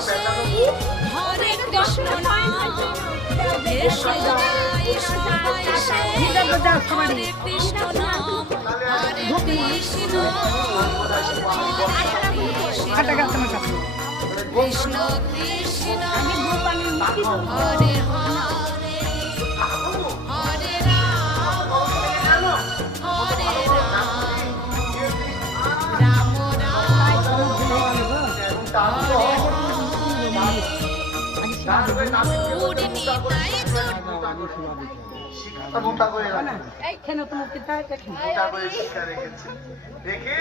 হরে কৃষ্ণ নাম এসো হরে কৃষ্ণ নাম হরে কৃষ্ণ কৃষ্ণ কৃষ্ণ হরে হরে হরে রাম হরে রাম রাম রাম হরে মোটা করে শিক্ষা রেখেছে রেখে